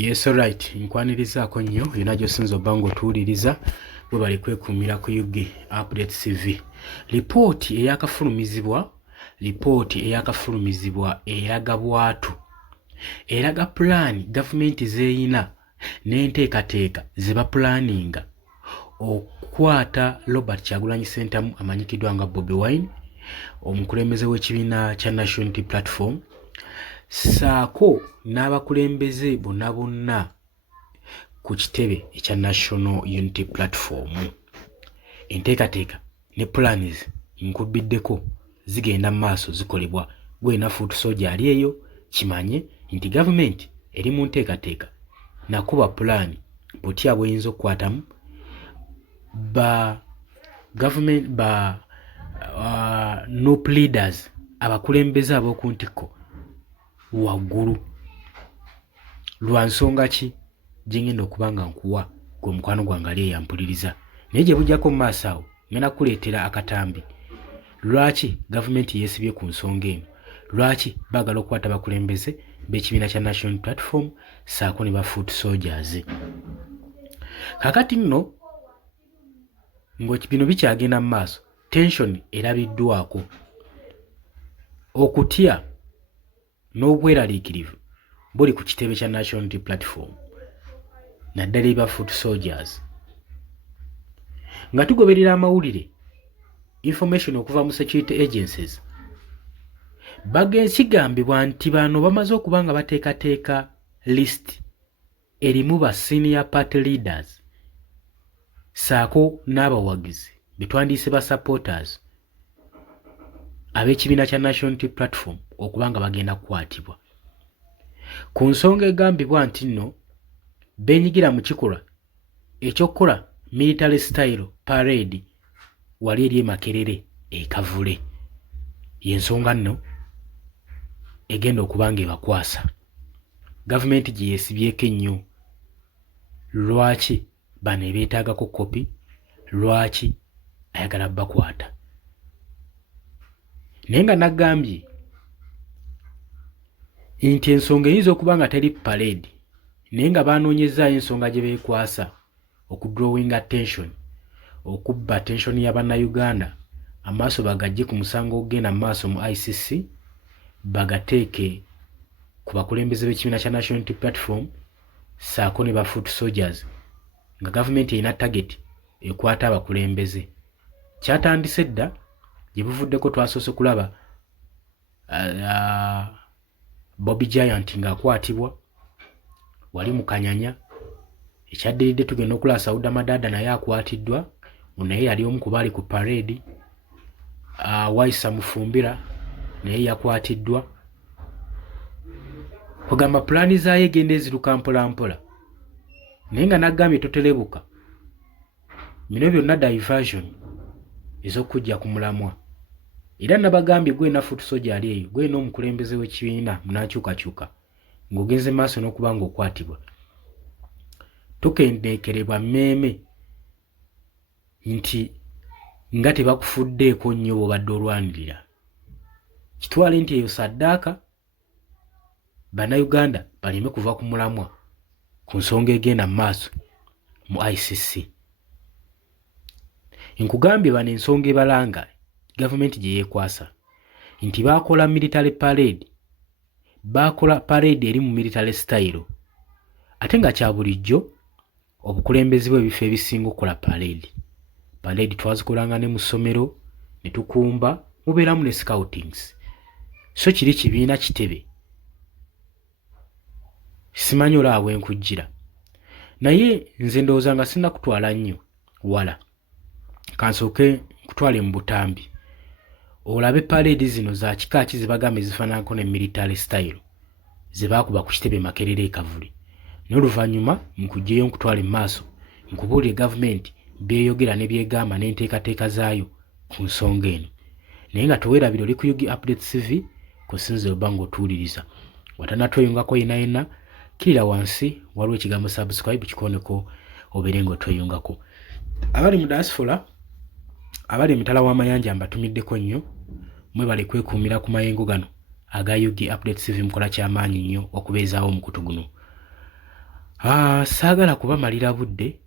Yes, alright. Nkwanirizaako nnyo yonna gy'osinza obba ng'otuwuliriza bwe bali kwekuumira ku UG Update TV. Lipooti eyakafulumizibwa eraga bwatu. Eraga pulaani gavumenti z'eyina n'enteekateeka ze bapulaaninga okukwata Robert Kyagulanyi Ssentamu amanyikiddwa nga Bobi Wine, omukulembeze w'ekibiina kya National Unity Platform, saako n'abakulembeze bonna ku kitebe ekya National Unity Platform. Enteekateeka ne plans nkubiddeko zigenda mu maaso zikolebwa. Gwe na Foot Soldier ali eyo kimanye nti gavumenti eri mu nteekateeka nakuba pulaani butya bw'eyinza okukwatamu NUP leaders, abakulembeze ab'oku ntikko waggulu. Lwa nsonga ki gye ngenda okuba nga nkuwa gwe mukwano gwange ali eyampuliriza, naye gye bujjako mu maaso awo ngenda kuleetera akatambi. Lwaki gavumenti yeesibye ku nsonga eno? Lwaki baagala okukwata abakulembeze b'ekibiina kya National Platform saako ne ba Foot Soldiers? Kakati nno bino bikyagenda mu maaso, tension erabiddwako, okutya n'obweraliikirivu buli ku kitebe kya National Unity Platform naddala eba Foot Soldiers. Nga tugoberera amawulire information okuva mu security agencies, kigambibwa nti bano bamaze okuba nga bateekateeka list erimu ba senior party leaders saako n'abawagizi betwandiise ba supporters ab'ekibiina kya National Unity Platform okuba nga bagenda kukwatibwa ku nsonga egambibwa nti nno beenyigira mu kikolwa eky'okukola military style parade wali eri Makerere Kavule. Y'ensonga nno egenda okuba nga ebakwasa. Gavumenti gye yeesibyeko ennyo. Lwaki bano beetaagako kopi? Lwaki ayagala bakwata? Naye nga nagambye nti ensonga eyinza okuba nga teri parade, naye nga baanoonyezaayo ensonga gye beekwasa okudrawing attention, okubba attention y'Abannayuganda, amaaso bagajje ku musango ogenda mu maaso mu ICC, bagateeke ku bakulembeze b'ekibiina kya National Unity Platform saako ne ba Foot Soldiers, nga gavumenti erina target ekwata abakulembeze. Kyatandise dda gye buvuddeko twasoose kulaba Bobby Giant ng'akwatibwa wali mu Kanyanya. Ekyaddiridde tugenda okulaba Sauda Madada naye akwatiddwa, naye yali omu ku baali ku parade. Waisa Mufumbira naye yakwatiddwa. Kugamba pulaani zaayo egenda eziruka mpolampola, naye nga naggambye toterebuka. Bino byonna diversion ez'okujja ku mulamwa. Era nabagambye gwe na Foot Soldier ali eyo, gwe n'omukulembeze w'ekibiina munaakyukakyuka ng'ogenze maaso n'okuba ng'okwatibwa, tukendeekerebwa mmeeme nti nga tebakufuddeeko nnyo bw'obadde olwanirira. Kitwale nti eyo saddaaka Bannayuganda baleme kuva ku mulamwa ku nsonga egenda mu maaso mu ICC. Nkugambye bano ensonga ebalanga gavumenti gye yeekwasa nti baakola military parade, baakola parade eri mu military style, ate nga kya bulijjo obukulembeze bw'ebifo ebisinga okukola parade. Parade twazikolanga ne mu ssomero ne tukumba, mubeeramu ne scoutings. So kiri kibiina kitebe, simanyi olaba bwe nkujjira, naye nze ndowooza nga sinnakutwala nnyo wala. Kansooke nkutwale mu butambi olabe parade zino za kika ki zibagambe zifaananako ne military style ze baakuba ku kitebe Makerere Kavule. N'oluvannyuma nkugjeyo nkutwale mu maaso nkubuulire gavumenti byeyogera ne byegamba n'enteekateeka zaayo ku nsonga eno. Naye nga toweerabira oli ku UG Update TV kusinzira obba ng'otuwuliriza. Watanatweyungako yenna kirira wansi waliwo ekigambo subscribe, kikoneko obeere ng'otweyungako. Abali mu diaspora, abali emitala w'amayanja mbatumiddeko nnyo, mwebale kwekuumira ku mayengo gano aga UG Update TV. Mukola kyamaanyi nnyo okubeezaawo omukutu guno. Saagala kubamalira budde,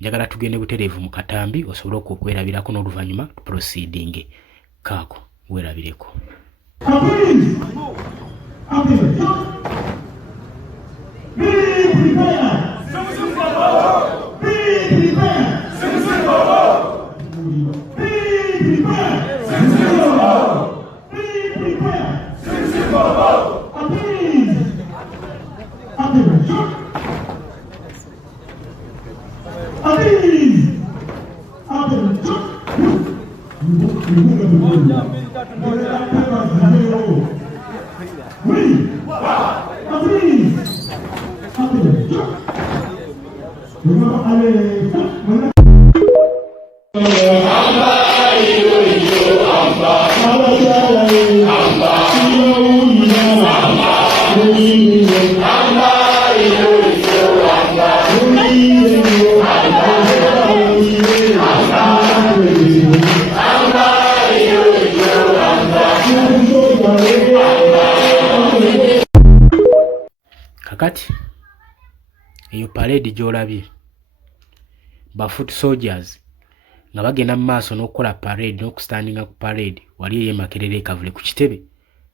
njagala tugende butereevu mu katambi osobola okwerabirako n'oluvannyuma proceeding. Kaako weerabireko. Kakati eyo parade gy'olabye ba foot soldiers nga bagenda mu maaso n'okukola parade n'okustandinga ku parade wali eyo Makerere kavule ku kitebe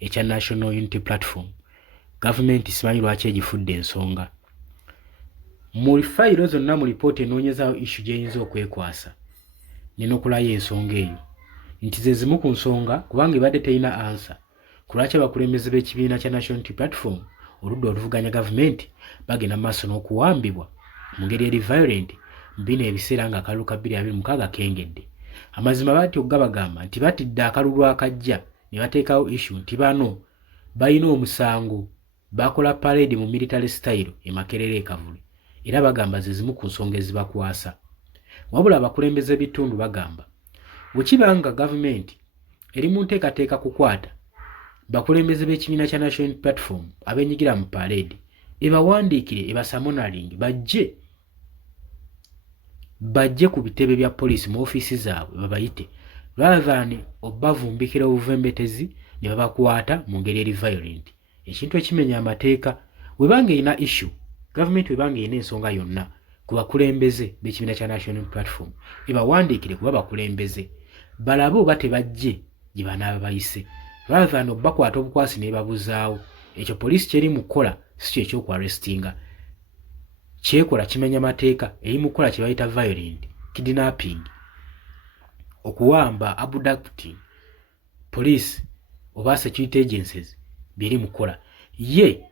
ekya National Unity Platform. Gavumenti simanyi lwaki egifudde ensonga. Mu fayiro zonna mu lipoota enoonyezaawo issue gy'eyinza okwekwasa n'enokulayo ensonga eyo nti ze zimu ku nsonga kubanga ebadde terina ansa ku lwaki abakulembeze b'ekibiina kya National Unity Platform oludda oluvuganya gavumenti bagenda mu maaso n'okuwambibwa mu ngeri eri violent mu bino ebiseera nga akalulu ka 2026 kengedde. Amazima bati okugabagamba nti batidde akalulu akajja ne bateekawo issue nti bano balina omusango bakola parade mu military style e Makerere kavule era bagamba ze zimu ku nsonga ezibakwasa. Wabula abakulembeze b'ibitundu bagamba bwekibanga gavumenti eri mu nteekateeka kukwata bakulembeze b'ekibiina kya National Platform abenyigira mu parade ebawandiikire ebasamonaling bajje ku bitebe bya poliisi mu ofiisi zaabwe babayite rather obavumbikira obuvembetezi ne babakwata mu ngeri eri violent. Ekintu ekimenya amateeka webanga erina issue gavumenti webanga erina ensonga yonna ku bakulembeze b'ekibiina kya National Platform ebawandiikire kuba bakulembeze balabe oba tebajje gye banaaba bayise rather bakwata obukwasi ne babuzaawo. Ekyo poliisi kyeri mu kukola si kyo eky'okwarrestinga kyekola kimenya amateeka eri mu kukola kye bayita violent kidnapping, okuwamba, abducting. Police oba security agencies biri mu kukola ye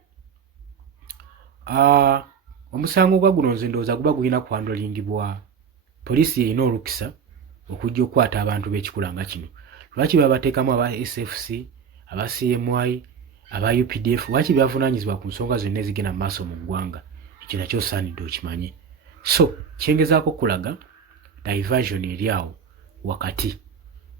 omusango gwa guno nze ndowooza guba gulina kuhandolingibwa poliisi erina olukisa okujja okukwata abantu b'ekikula nga kino. Lwaki babateekamu aba SFC, aba CMI, aba UPDF, lwaki bavunaanyizibwa ku nsonga zonna ezigenda mu maaso mu ggwanga? Ekyo nakyo osaanidde okimanye. So kyengezaako kulaga diversion eri awo wakati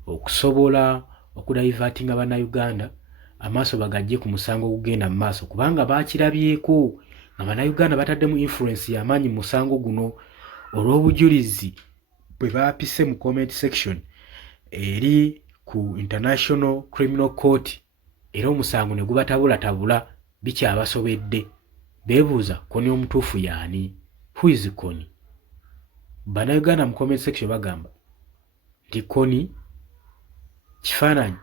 okusobola okudivertinga bannayuganda amaaso bagajje ku musango ogugenda mu maaso kubanga baakirabyeko nga bannayuganda bataddemu influence y'amaanyi mu musango guno olw'obujulizi bwe baapise mu comment section eri ku International Criminal Court era omusango ne gubatabulatabula bikyabasobedde. Beebuuza Kony omutuufu yaani? Who is Kony? Bannayuganda mu comment section bagamba nti Kony kifaananyi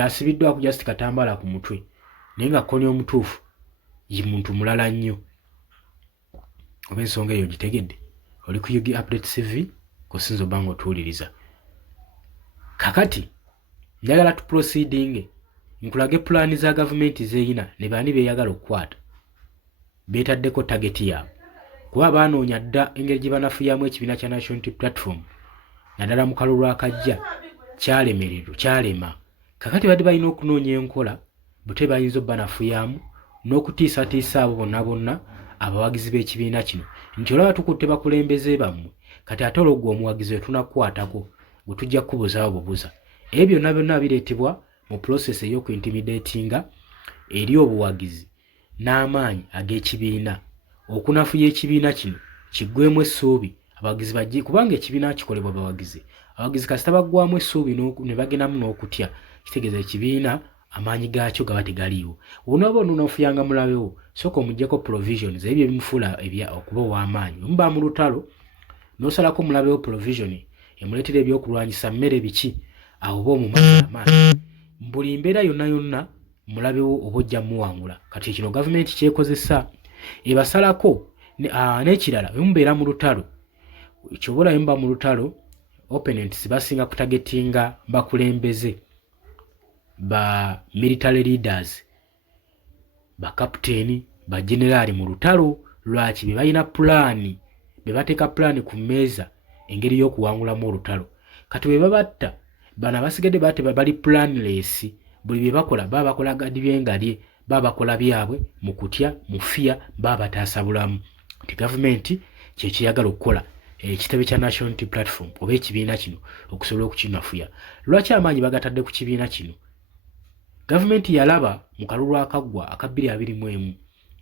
asibiddwa ku Just Katambala ku mutwe naye nga Kony omutuufu ye muntu mulala nnyo. Oba ensonga eyo gitegedde? Oli ku Yugi Update TV kusinza obanga otuwuliriza. Kakati njagala tu proceeding nkulage pulaani za gavumenti zeeyina ne bani beeyagala okukwata beetaddeko tageti yaabwe kuba baanoonya dda engeri gye banafuyamu ekibiina kya National Unity Platform naddala mu kalulu akajja kyalema. Kakati badde balina okunoonya enkola bute bayinza obbanafuyamu n'okutiisatiisa abo bonna abawagizi b'ekibiina kino nti olaba tukutte bakulembeze bammwe kati ate olwogwo omuwagizi we tunakukwatako gwe tujja kukubuzaawo bubuza. Ebyo byonna bireetebwa mu process ey'okuintimidatinga eri obuwagizi n'amaanyi ag'ekibiina okunafuya ekibiina kino kiggwemu essuubi abawagizi bajje kubanga ekibiina kikolebwa abawagizi kasita baggwamu essuubi ne bagendamu n'okutya kitegeeza ekibiina amaanyi gaakyo gaba tegaliiwo. Onoaba onunafuyanga mulabewo sooka omuggyeko provisions ebyo ebimufuula okuba ow'amaanyi. Omuba mu lutalo n'osalako mulabewo provision emuleetera ebyokulwanyisa mmere biki awo oba omumaze amaanyi. Buli mbeera yonna yonna mulabewo oba ojja muwangula. Kati kino gavumenti kyekozesa ebasalako n'ekirala bwe mubeera mu lutalo kyobola muba mu lutalo opponents basinga kutagetinga bakulembeze ba military leaders ba captain ba general mu lutalo. Lwaki be balina pulaani be bateeka pulaani ku mmeeza engeri y'okuwangulamu olutalo. Kati bwe babatta bano abasigadde bate bali planless. Buli bye bakola baba bakola gadi byengalye baba bakola byabwe mu kutya mu fiya baba bataasa bulamu. Nti gavumenti kye kiyagala okukola ekitebe kya National Unity Platform oba ekibiina kino okusobola okukinafuya. Lwaki amaanyi bagatadde ku kibiina kino? Gavumenti yalaba mu kalulu akaggwa aka 2021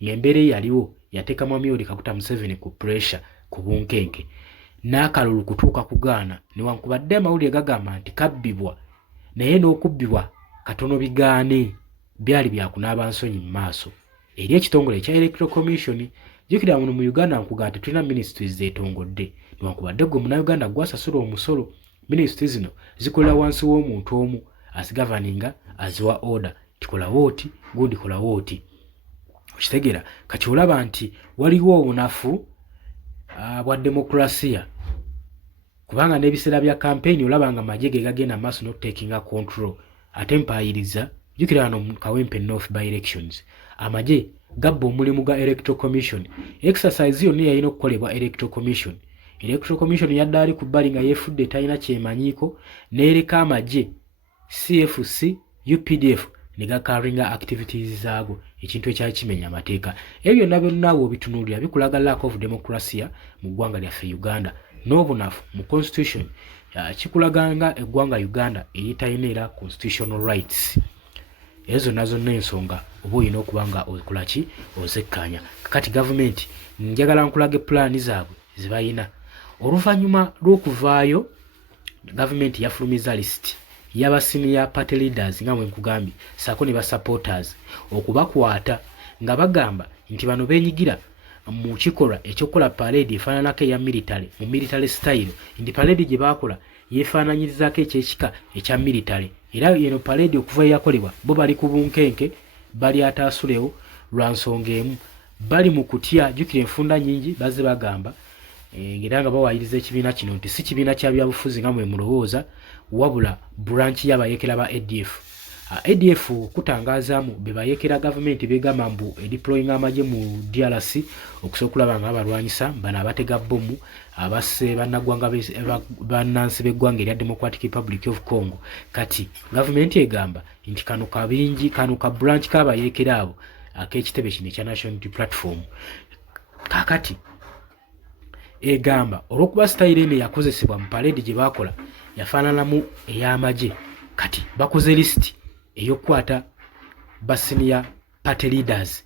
ng'embeera yaliwo yateeka Mwami Kaguta Museveni ku pressure ku bunkenke n'akalulu kutuuka kugaana newankubadde amawulire gagamba nti kabbibwa naye n'okubbibwa katono bigaane byali byakunaaba nsonyi mu maaso eri ekitongole ekya Electoral Commission. Jjukira muno mu Uganda nkugaa tetulina ministries zeetongodde newankubadde gwe Munnayuganda gwasasula omusolo. Ministries zino zikolera wansi w'omuntu omu asigavaninga aziwa order tikola wooti gundi kola wooti. Okitegeera kati olaba nti waliwo obunafu bwa demokrasiya kubanga n'ebiseera bya campaign olaba nga amagye ge gagenda maaso n'okutekinga control ate mpaayiriza. Jjukira wano mu Kawempe North by elections amagye gabba omulimu ga Electoral Commission. Exercise yonna yalina okukolebwa Electoral Commission. Electoral Commission yaddaali ku bbali nga yeefudde talina kyemanyiiko n'ereka amagye CFC UPDF ne gakaringa activities zaago ekintu ekyali kimenya amateeka. Ebyo byonna byonna obitunuulira bikulaga lack of democracy mu ggwanga lyaffe Uganda n'obunafu mu constitution kikulaganga eggwanga Uganda eritalina era constitutional rights. Ezo nazo n'ensonga oba olina okuba nga okola ki ozekkaanya. Kati gavumenti njagala nkulage pulaani zaabwe zibayina. Oluvannyuma lw'okuvaayo gavumenti yafulumiza list y'aba senior party leaders nga bwe nkugambye ssaako ne ba supporters okubakwata nga bagamba nti bano beenyigira mu kikolwa ekyokukola parade efaananako eya military mu military style. Nti parade gye baakola yeefaananyirizaako ekyekika ekya military era eno parade okuva eyakolebwa bo bali ku bunkenke bali ataasulewo lwa nsonga emu bali mu kutya. Jjukira enfunda nnyingi bazze bagamba ngera nga bawaayiriza ekibiina kino nti si kibiina kya byabufuzi nga mwe mulowooza wabula branch y'abayekera ba ADF. ADF kutangazaamu be bayekera gavumenti begamba mbu edeploying amagye mu DRC okusobola okulaba nga abalwanyisa bano abatega bbomu abasse bannaggwanga bannansi b'eggwanga erya Democratic Republic of Congo. Kati gavumenti egamba nti kano kabingi kano ka branch k'abayekera abo ak'ekitebe kino ekya National Unity Platform. Kakati egamba olw'okuba sitayiro eno yakozesebwa mu parade gye baakola yafaananamu ey'amagye kati bakoze lisiti ey'okukwata ba senior party leaders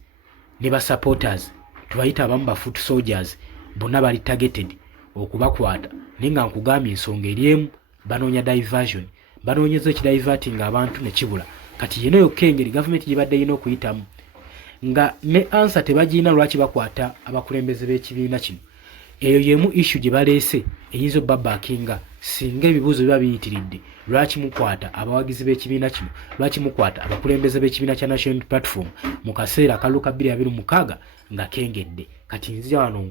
ne ba supporters tubayita abamu ba foot soldiers bonna bali targeted okubakwata. Naye nga nkugambye ensonga eri emu banoonya diversion banoonyeza ekidiverting abantu ne kibula. Kati yino yokka engeri gavumenti gye badde yina okuyitamu nga ne answer tebagirina lwaki bakwata abakulembeze b'ekibiina kino. Eyo yemu issue gye baleese eyinza obbabaakinga singa ebibuuzo biba biyitiridde. Lwaki mukwata abawagizi b'ekibiina kino? Lwaki mukwata abakulembeze b'ekibiina kya National Unity Platform mu kaseera akalulu ka 2026 nga kengedde? Kati nzija wano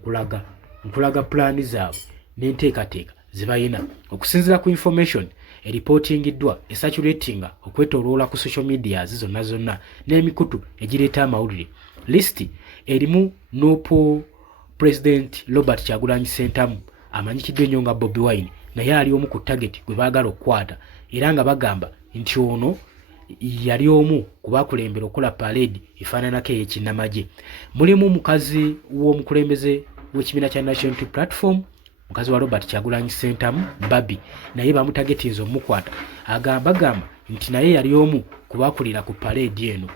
nkulaga pulaani zaabwe n'enteekateeka zibayina okusinziira ku information reportingiddwa esaturatinga okwetooloola ku social media zonna n'emikutu egireeta amawulire. Listi erimu Nuupu President Robert Kyagulanyi Ssentamu amanyikiddwa ennyo nga Bobi Wine naye ali omu ku target gwe baagala okukwata era nga bagamba nti ono yali omu ku baakulembera okukola parade efaananako ey'ekinnamagye. Mulimu mukazi w'omukulembeze w'ekibiina kya National Unity Platform mukazi wa Robert Kyagulanyi Ssentamu Babi naye bamutagetinza omukwata bagamba nti naye yali omu ku baakulira ku parade eno.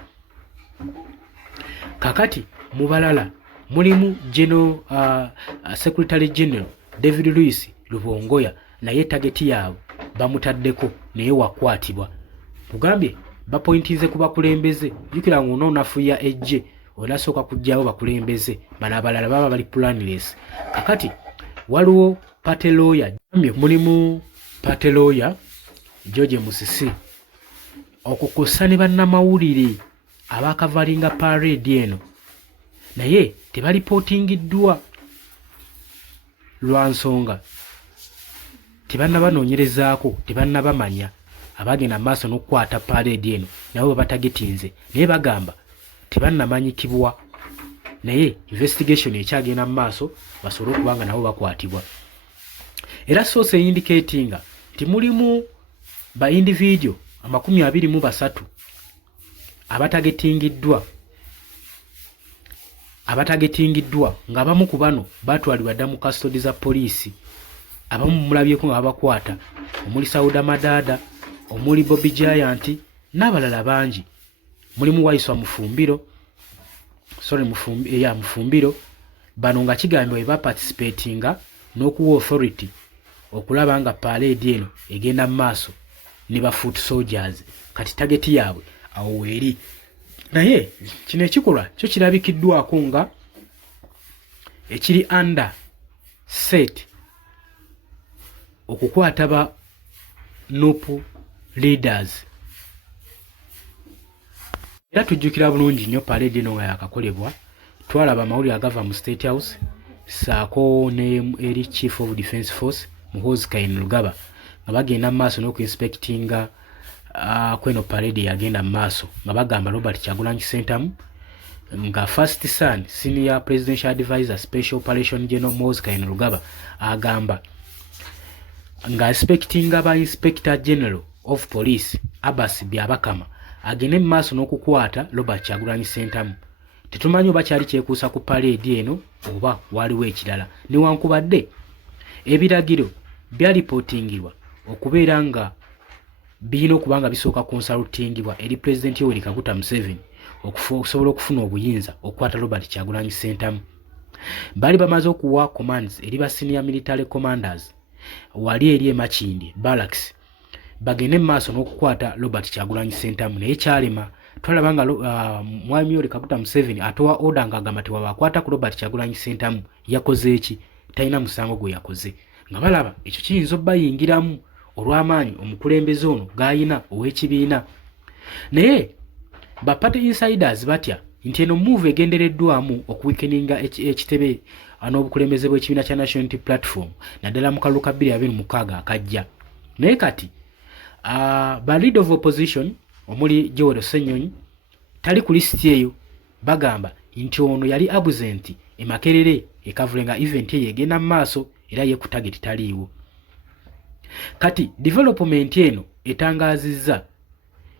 Kakati mu balala mulimu Secretary General David Louis Lubongoya naye tageti yaabwe bamutaddeko naye wakwatibwa. Kugambye bapointize ku bakulembeze jukira ngono nafuya ejje onasooka kujjawo bakulembeze bano abalala baba bali planless. Kakati waliwo party lawyer mulimu party lawyer George Musisi okukosa ne bannamawulire abakavalinga parade eno naye tebalipotingiddwa lwa nsonga tebannabanoonyerezaako tebannabamanya abagenda maaso n'okukwata parade eno nabo babatagetinze naye bagamba tebannamanyikibwa naye investigation ekyagenda mu maaso basobole okuba nga nabo bakwatibwa. Era source indicatinga nti mulimu ba individual 23 abatagetingiddwa ng'abamu ku bano batwalibwa dda mu custody za poliisi. Abamu mulabyeko nga babakwata omuli Sauda Madada, omuli Bobby Giant n'abalala bangi. Mulimu Waiswa Mufumbiro Mufumbiro bano nga kigambibwa bwe baparticipatinga n'okuwa authority okulaba nga parade eno egenda mu maaso ne ba foot soldiers kati target yaabwe awo weeri. Naye kino ekikolwa kyo kirabikiddwako nga ekiri under set okukwata ba NUP leaders. Era tujjukira bulungi nnyo parade eno nga yakakolebwa twalaba amawulire agava mu State House saako ne eri Chief of Defence Force Muhoozi Kainerugaba nga bagenda mu maaso n'okuinspectinga kweno parade yagenda mu maaso nga bagamba Robert Kyagulanyi Ssentamu nga First Son Senior Presidential Advisor Special Operation General Muhoozi Kainerugaba agamba nga inspectinga ba Inspector General of Police Abbas Byabakama agende mu maaso n'okukwata Robert Kyagulanyi Ssentamu. Tetumanyi oba kyali kyekuusa ku parade eno oba waliwo ekirala newankubadde ebiragiro byalipotingibwa okubeera nga birina okuba nga bisooka konsalutingibwa eri President Yoweri Kaguta Museveni okusobola okufuna obuyinza okukwata Robert Kyagulanyi Ssentamu. Bali bamaze okuwa commands eri ba senior military commanders wali eri Makindye Barracks bagende mu maaso n'okukwata Robert Kyagulanyi Ssentamu naye kyalema. Twalaba nga Mwami Yoweri Kaguta Museveni atowa order nga agamba tewabakwata ku Robert Kyagulanyi Ssentamu yakoze eki talina musango gwe yakoze nga balaba ekyo kiyinza obbayingiramu olw'amaanyi omukulembeze ono gayina ow'ekibiina. Naye ba party insiders batya nti eno move egendereddwamu okuwikeninga ekitebe n'obukulembeze bw'ekibiina kya National Unity Platform naddala mu kalulu ka 2026 akajja. Naye kati ba leader of opposition omuli Joel Ssenyonyi tali ku listi eyo bagamba nti ono yali absent emakerere ekavulenga event eyo egenda mu maaso era ye ku target taliiwo. Kati development eno etangazizza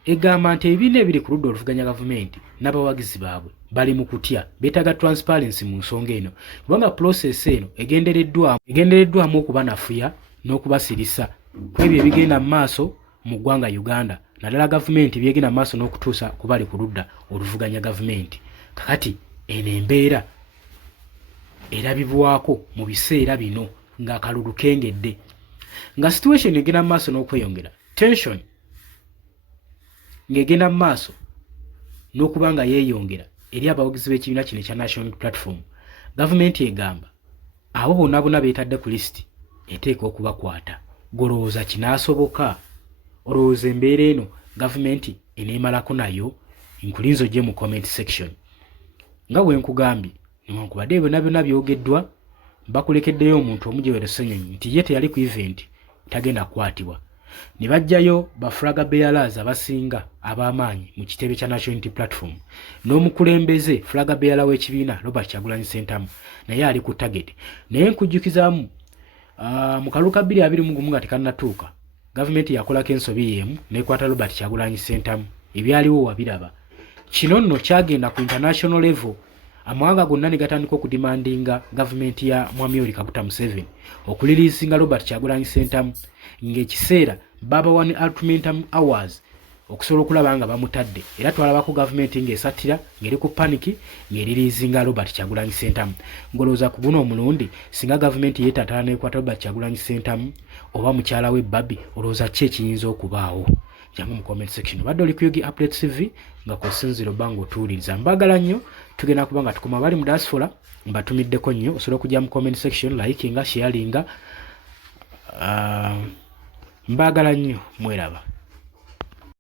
egamba nti ebibiina ebiri ku ludda oluvuganya gavumenti n'abawagizi baabwe bali mu kutya beetaaga transparency mu nsonga eno kubanga process eno egendereddwamu okubanafuya n'okubasirisa ku ebyo ebigenda mu maaso mu ggwanga Uganda naddala gavumenti byegenda mu maaso n'okutuusa ku bali ku ludda oluvuganya gavumenti. Kakati eno embeera erabibwako mu biseera bino ng'akalulu kengedde nga situation egenda mu maaso n'okweyongera tension ng'egenda mu maaso n'okuba nga yeeyongera eri abawagizi b'ekibiina kino ekya National Platform. Gavumenti egamba abo bonna beetadde ku lisiti eteeka okubakwata. Golowooza kinaasoboka? Olowooza embeera eno gavumenti eneemalako nayo? Nkulinzo gye mu comment section. Nga bwe nkugambye newankubadde byonna byogeddwa bakulekeddeyo omuntu omu Joel Ssenyonyi nti ye teyali ku event tagenda kukwatibwa. Ne bajjayo ba flag bearers abasinga ab'amaanyi mu kitebe kya National Unity Platform n'omukulembeze flag bearer w'ekibiina Robert Kyagulanyi Ssentamu naye ali ku target. Naye nkujjukizaamu mu kalulu ka 2021 nga tekannatuuka gavumenti yakolako ensobi y'emu n'ekwata Robert Kyagulanyi Ssentamu ebyaliwo wabiraba. Kino nno kyagenda ku international level amawanga gonna ne gatandika okudimandinga gavumenti ya Mwami Yoweri Kaguta Museveni okuliriisinga Robert Kyagulanyi Ssentamu ng'ekiseera baba one ultimatum hours okusobola okulaba nga bamutadde era twalabako gavumenti ng'esattira ng'eri ku paniki ng'eririizinga Robert Kyagulanyi Ssentamu. Ngolowooza ku guno omulundi singa gavumenti yeetatala n'ekwata Robert Kyagulanyi Ssentamu oba mukyala we Babi olowooza ki ekiyinza okubaawo? jangu mu comment section. Badde oli ku Yugi Update TV nga kosinziro bango tuuliriza. Mbagala nnyo, tugenda kuba nga tukoma bali mu diaspora mbatumiddeko nnyo, osobola okujja mu comment section, likinga, sharinga. Mbagala nnyo, mweraba.